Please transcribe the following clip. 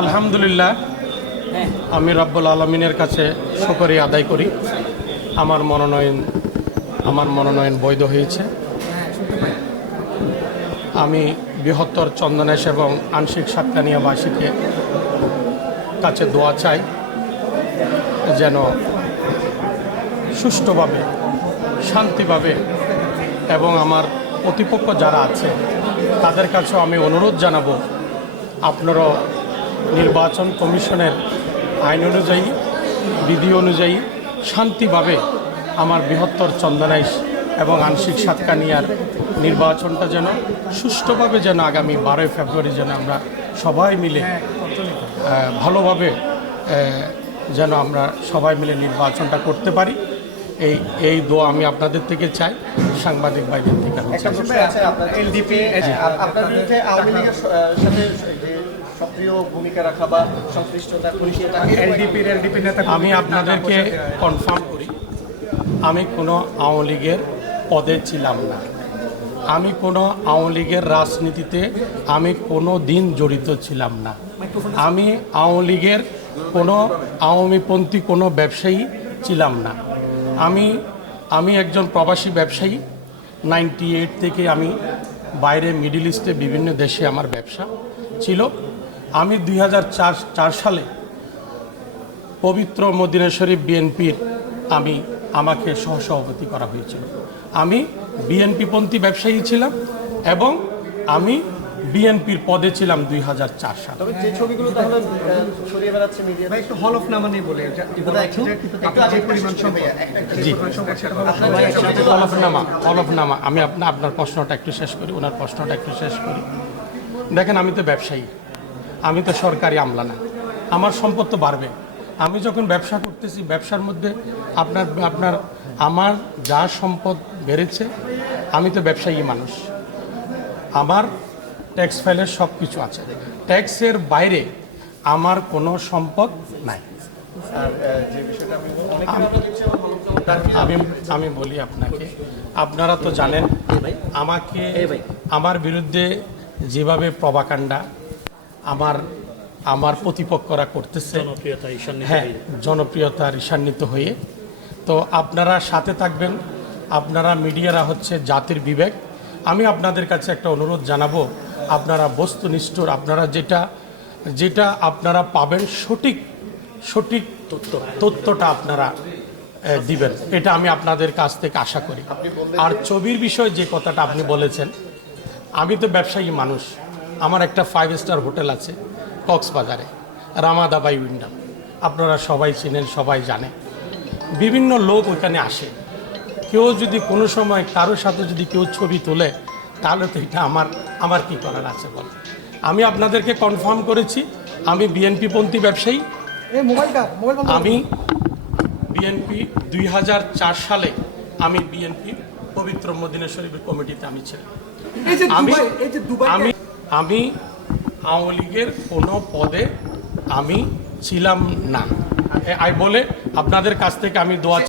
আলহামদুলিল্লাহ, আমি রব্বুল আলমিনের কাছে শুকরিয়া আদায় করি। আমার মনোনয়ন বৈধ হয়েছে। আমি বৃহত্তর চন্দনেশ এবং আংশিক সাতকানিয়াবাসীকে কাছে দোয়া চাই যেন সুষ্ঠুভাবে, শান্তিভাবে এবং আমার প্রতিপক্ষ যারা আছে তাদের কাছেও আমি অনুরোধ জানাবো, আপনারা নির্বাচন কমিশনের আইন অনুযায়ী, বিধি অনুযায়ী শান্তিভাবে আমার বৃহত্তর চন্দনাইশ এবং আংশিক সাতকানিয়ার নির্বাচনটা যেন সুষ্ঠুভাবে যেন আগামী 12 ফেব্রুয়ারি যেন আমরা সবাই মিলে ভালোভাবে যেন আমরা সবাই মিলে নির্বাচনটা করতে পারি। এই দোয়া আমি আপনাদের থেকে চাই, সাংবাদিক ভাইদের থেকে। আমি আপনাদেরকে কনফার্ম করি, আমি কোনো আওয়ামী লীগের পদে ছিলাম না। আমি কোনো আওয়ামী লীগের রাজনীতিতে আমি কোনো দিন জড়িত ছিলাম না। আমি আওয়ামী লীগের কোনো আওয়ামীপন্থী কোনো ব্যবসায়ী ছিলাম না। আমি একজন প্রবাসী ব্যবসায়ী। 98 থেকে আমি বাইরে মিডল ইস্টে বিভিন্ন দেশে আমার ব্যবসা ছিল। আমি 2004 সালে পবিত্র মদিনা শরীফ বিএনপির আমাকে সহসভাপতি করা হয়েছিল। আমি বিএনপিপন্থী ব্যবসায়ী ছিলাম এবং আমি বিএনপির পদে ছিলাম 2004 সালে। হলফনামা আমি আপনার প্রশ্নটা একটু শেষ করি, ওনার প্রশ্নটা একটু শেষ করি। দেখেন, আমি তো ব্যবসায়ী, আমি তো সরকারি আমলা না। আমার সম্পদ তো বাড়বে। আমি যখন ব্যবসা করতেছি, ব্যবসার মধ্যে আমার যা সম্পদ বেড়েছে, আমি তো ব্যবসায়ী মানুষ, আমার ট্যাক্স ফাইলের সব কিছু আছে। ট্যাক্সের বাইরে আমার কোনো সম্পদ নাই। আমি বলি আপনাকে, আপনারা তো জানেন আমার বিরুদ্ধে যেভাবে প্রভাকাণ্ডা আমার প্রতিপক্ষরা করতেছে, হ্যাঁ, জনপ্রিয়তার ঈশান্বিত হয়ে। তো আপনারা সাথে থাকবেন। আপনারা মিডিয়ারা হচ্ছে জাতির বিবেক। আমি আপনাদের কাছে একটা অনুরোধ জানাবো, আপনারা বস্তুনিষ্ঠর, আপনারা যেটা আপনারা পাবেন সঠিক তথ্যটা আপনারা দিবেন, এটা আমি আপনাদের কাছ থেকে আশা করি। আর ছবির বিষয়ে যে কথাটা আপনি বলেছেন, আমি তো ব্যবসায়ী মানুষ। আমার একটা 5 স্টার হোটেল আছে কক্সবাজারে, রামাদা বাই উইন্ডাম। আপনারা সবাই চিনেন, সবাই জানে। বিভিন্ন লোক ওইখানে আসে। কেউ যদি কোনো সময় কারোর সাথে যদি কেউ ছবি তোলে, তাহলে তো এটা আমার কি করার আছে বল। আমি আপনাদেরকে কনফার্ম করেছি, আমি বিএনপিপন্থী ব্যবসায়ী। আমি বিএনপি 2004 সালে আমি বিএনপি পবিত্র মদিনা শরীফের কমিটিতে আমি ছিলাম। আমি আওয়ামী লীগের কোনো পদে আমি ছিলাম না। বলে আপনাদের কাছ থেকে আমি দোয়া